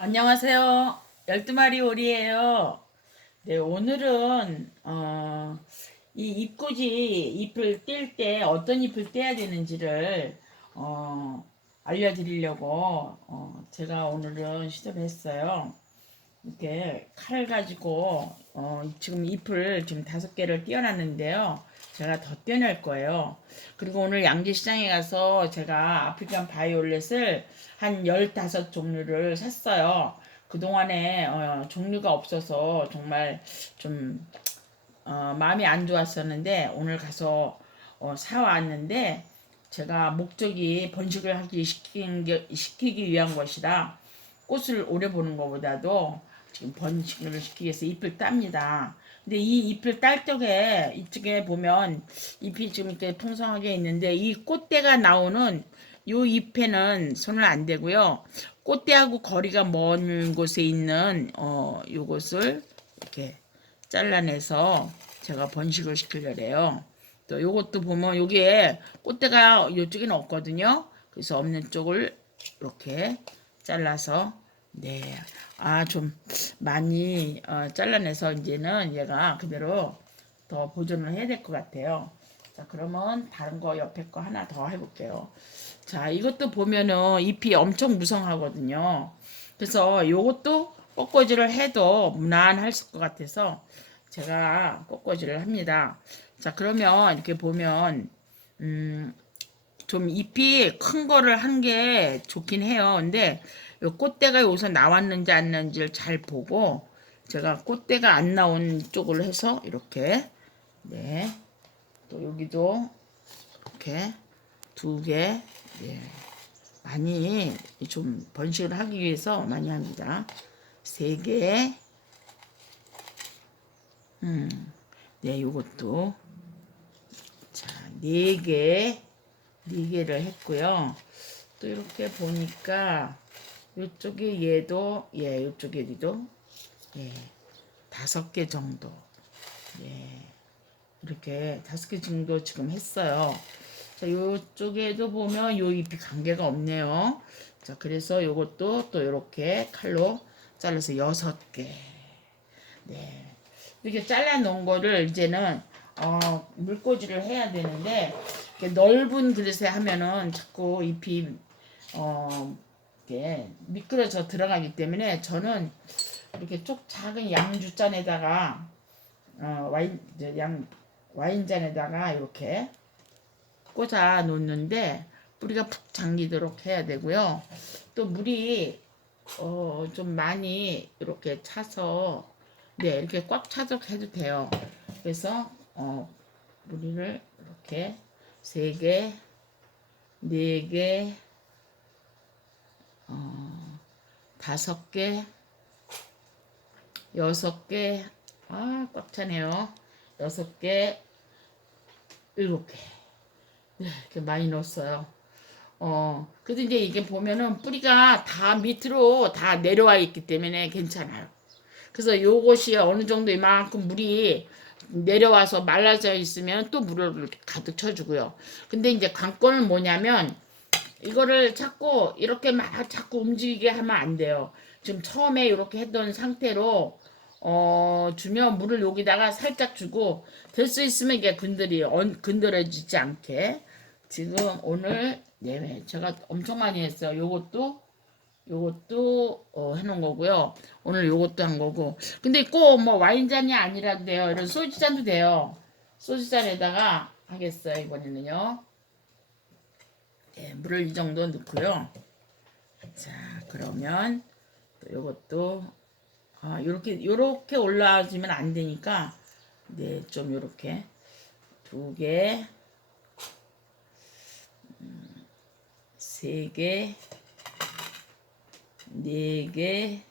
안녕하세요. 12마리 오리예요. 네, 오늘은 어, 이 잎꽂이 잎을 뗄 때 어떤 잎을 떼야 되는지를 어, 알려드리려고 어, 제가 오늘은 시도를 했어요. 이렇게 칼 가지고 어, 지금 잎을 지금 다섯 개를 띄어놨는데요. 제가 더 띄어낼 거예요. 그리고 오늘 양지시장에 가서 제가 아프리칸 바이올렛을 한 15종류를 샀어요. 그동안에 어, 종류가 없어서 정말 좀 어, 마음이 안 좋았었는데 오늘 가서 어, 사왔는데 제가 목적이 번식을 하기 시키기 위한 것이라 꽃을 오래 보는 것보다도 번식을 시키기 위해서 잎을 땁니다. 근데 이 잎을 딸 적에 이쪽에 보면 잎이 지금 이렇게 풍성하게 있는데 이 꽃대가 나오는 요 잎에는 손을 안 대고요. 꽃대하고 거리가 먼 곳에 있는 어 요것을 이렇게 잘라내서 제가 번식을 시키려래요. 또 요것도 보면 여기에 꽃대가 요쪽에는 없거든요. 그래서 없는 쪽을 이렇게 잘라서 네. 아, 좀 많이 어, 잘라내서 이제는 얘가 그대로 더 보존을 해야 될 것 같아요. 자, 그러면 다른 거 옆에 거 하나 더 해볼게요. 자, 이것도 보면은 잎이 엄청 무성하거든요. 그래서 요것도 꺾어지를 해도 무난할 것 같아서 제가 꺾어지를 합니다. 자, 그러면 이렇게 보면, 음, 좀 잎이 큰 거를 한 게 좋긴 해요. 근데 요 꽃대가 여기서 나왔는지 안 나왔는지를 잘 보고 제가 꽃대가 안 나온 쪽으로 해서 이렇게 네. 또 여기도 이렇게 두 개. 예. 많이 좀 번식을 하기 위해서 많이 합니다. 세 개. 음. 네, 요것도 자, 네 개. 네 개를 했고요. 또 이렇게 보니까 이쪽에 얘도 예, 이쪽에 얘도 예, 다섯 개 정도 예, 이렇게 다섯 개 정도 지금 했어요. 자, 이쪽에도 보면 요 잎이 관계가 없네요. 자, 그래서 요것도 또 이렇게 칼로 잘라서 여섯 개. 네. 이렇게 잘라 놓은 거를 이제는 어, 물꽂이를 해야 되는데 넓은 그릇에 하면은 자꾸 잎이 어, 이렇게 미끄러져 들어가기 때문에 저는 이렇게 쪽 작은 양주잔에다가 어, 와인 양 와인잔에다가 이렇게 꽂아 놓는데 뿌리가 푹 잠기도록 해야 되고요. 또 물이 어, 좀 많이 이렇게 차서 네 이렇게 꽉 차도록 해도 돼요. 그래서 어, 물을 이렇게 세 개, 네 개, 어, 다섯 개, 여섯 개, 아, 꽉 차네요. 여섯 개, 일곱 개. 네, 이렇게 많이 넣었어요. 어, 그래도 이제 이게 보면은 뿌리가 다 밑으로 다 내려와 있기 때문에 괜찮아요. 그래서 요것이 어느 정도 이만큼 물이 내려와서 말라져 있으면 또 물을 가득 쳐주고요. 근데 이제 관건은 뭐냐면 이거를 자꾸 이렇게 막 자꾸 움직이게 하면 안 돼요. 지금 처음에 이렇게 했던 상태로 어 주면 물을 여기다가 살짝 주고 될 수 있으면 이게 근들이 언, 근들어지지 않게 지금 오늘 네 제가 엄청 많이 했어요. 요것도 요것도 어, 해놓은 거고요. 오늘 요것도 한 거고. 근데 꼭 뭐 와인잔이 아니라도 돼요. 이런 소주잔도 돼요. 소주잔에다가 하겠어요. 이번에는요. 네, 물을 이 정도 넣고요. 자, 그러면 또 요것도 아, 요렇게 요렇게 올라와주면 안 되니까 네, 좀 요렇게 두 개, 음, 세 개, 네 개,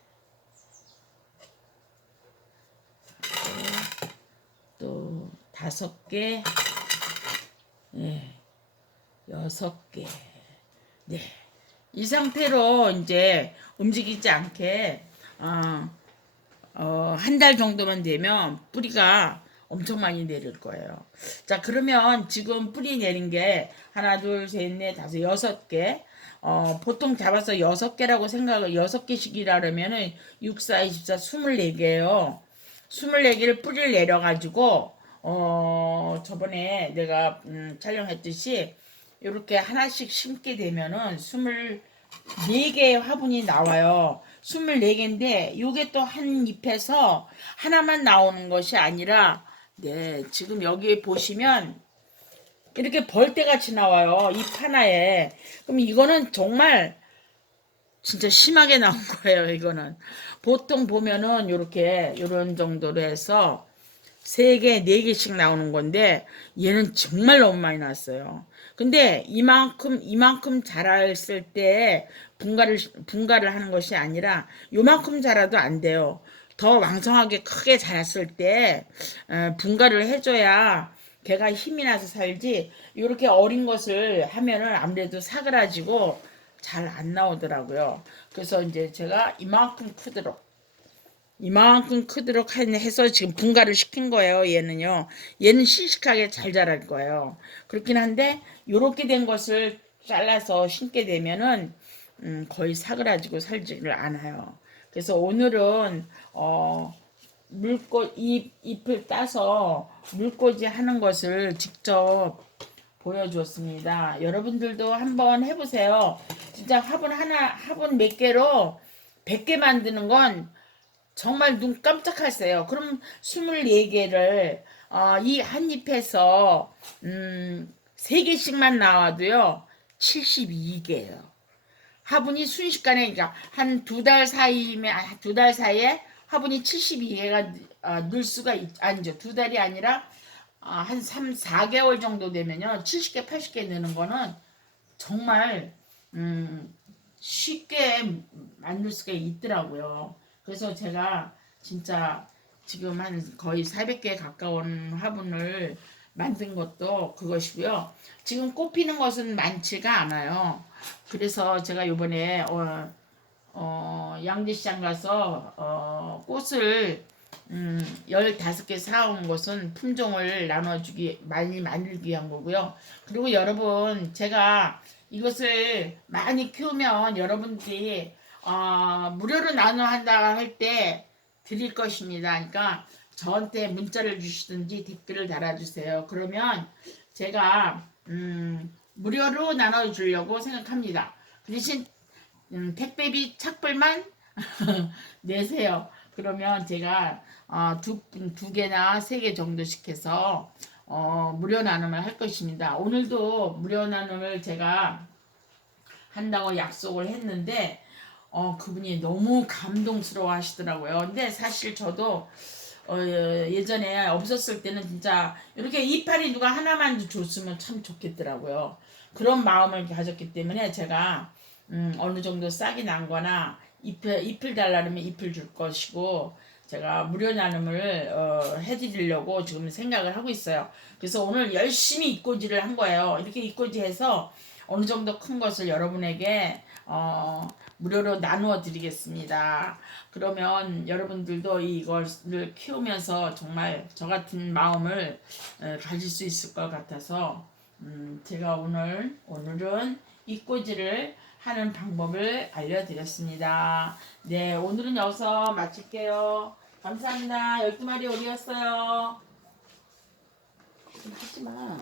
또 다섯 개, 네, 여섯 개, 네. 이 상태로 이제 움직이지 않게 어, 어, 한 달 정도만 되면 뿌리가 엄청 많이 내릴 거예요. 자, 그러면 지금 뿌리 내린 게 하나, 둘, 셋, 넷, 다섯, 여섯 개. 어, 보통 잡아서 여섯 개라고 생각, 여섯 개씩이라 그러면은 6, 4, 24, 24개예요. 24개를 뿌리를 내려가지고, 어, 저번에 내가, 음, 촬영했듯이, 이렇게 하나씩 심게 되면은 24개의 화분이 나와요. 24개인데, 요게 또 한 잎에서 하나만 나오는 것이 아니라, 네, 지금 여기 보시면, 이렇게 벌떼같이 나와요. 잎 하나에. 그럼 이거는 정말 진짜 심하게 나온 거예요. 이거는 보통 보면은 이렇게 이런 정도로 해서 세 개, 네 개씩 나오는 건데 얘는 정말 너무 많이 났어요. 근데 이만큼 이만큼 자랐을 때 분갈을 분갈을 하는 것이 아니라 요만큼 자라도 안 돼요. 더 왕성하게 크게 자랐을 때 어, 분갈을 해줘야 걔가 힘이 나서 살지 이렇게 어린 것을 하면은 아무래도 사그라지고 잘 안 나오더라고요. 그래서 이제 제가 이만큼 크도록 이만큼 크도록 한- 해서 지금 분갈을 시킨 거예요. 얘는요. 얘는 씩씩하게 잘 자랄 거예요. 그렇긴 한데 이렇게 된 것을 잘라서 심게 되면은 음, 거의 사그라지고 살지를 않아요. 그래서 오늘은 어, 물꽃 잎 잎을 따서 물꽂이 하는 것을 직접 보여주었습니다. 여러분들도 한번 해보세요. 진짜 화분 하나 화분 몇 개로 100개 만드는 건 정말 눈 깜짝할세요. 그럼 24개를 어, 이 한 잎에서 음, 3개씩만 나와도요. 72개예요. 화분이 순식간에 그러니까 한 두 달 사이면 두달 사이에 화분이 72개가 늘 수가 있, 아니죠. 두 달이 아니라 아, 한 3, 4개월 정도 되면요. 70개, 80개 느는 거는 정말 음, 쉽게 만들 수가 있더라고요. 그래서 제가 진짜 지금 한 거의 400개 가까운 화분을 만든 것도 그것이고요. 지금 꽃 피는 것은 많지가 않아요. 그래서 제가 이번에 어, 어, 양재시장 가서 어, 꽃을 음, 15개 사온 것은 품종을 나눠주기, 많이 만들기 위한 거고요. 그리고 여러분, 제가 이것을 많이 키우면 여러분들이, 어, 무료로 나눠 한다 할 때 드릴 것입니다. 그러니까 저한테 문자를 주시든지 댓글을 달아주세요. 그러면 제가, 음, 무료로 나눠주려고 생각합니다. 그 대신, 음, 택배비 착불만 내세요. 그러면 제가 어, 두, 두 개나 세 개 정도씩 해서 어, 무료 나눔을 할 것입니다. 오늘도 무료 나눔을 제가 한다고 약속을 했는데 어, 그분이 너무 감동스러워 하시더라고요. 근데 사실 저도 어, 예전에 없었을 때는 진짜 이렇게 이파리 누가 하나만 줬으면 참 좋겠더라고요. 그런 마음을 가졌기 때문에 제가 음, 어느 정도 싹이 난 거나 잎을, 잎을 달라면 잎을 줄 것이고 제가 무료 나눔을 어, 해드리려고 지금 생각을 하고 있어요. 그래서 오늘 열심히 입꼬지를 한 거예요. 이렇게 입꼬지해서 어느 정도 큰 것을 여러분에게 어, 무료로 나누어 드리겠습니다. 그러면 여러분들도 이것을 키우면서 정말 저 같은 마음을 에, 가질 수 있을 것 같아서 음, 제가 오늘 오늘은 입꼬지를 하는 방법을 알려드렸습니다. 네, 오늘은 여기서 마칠게요. 감사합니다. 12마리 오리였어요. 좀 하지 마.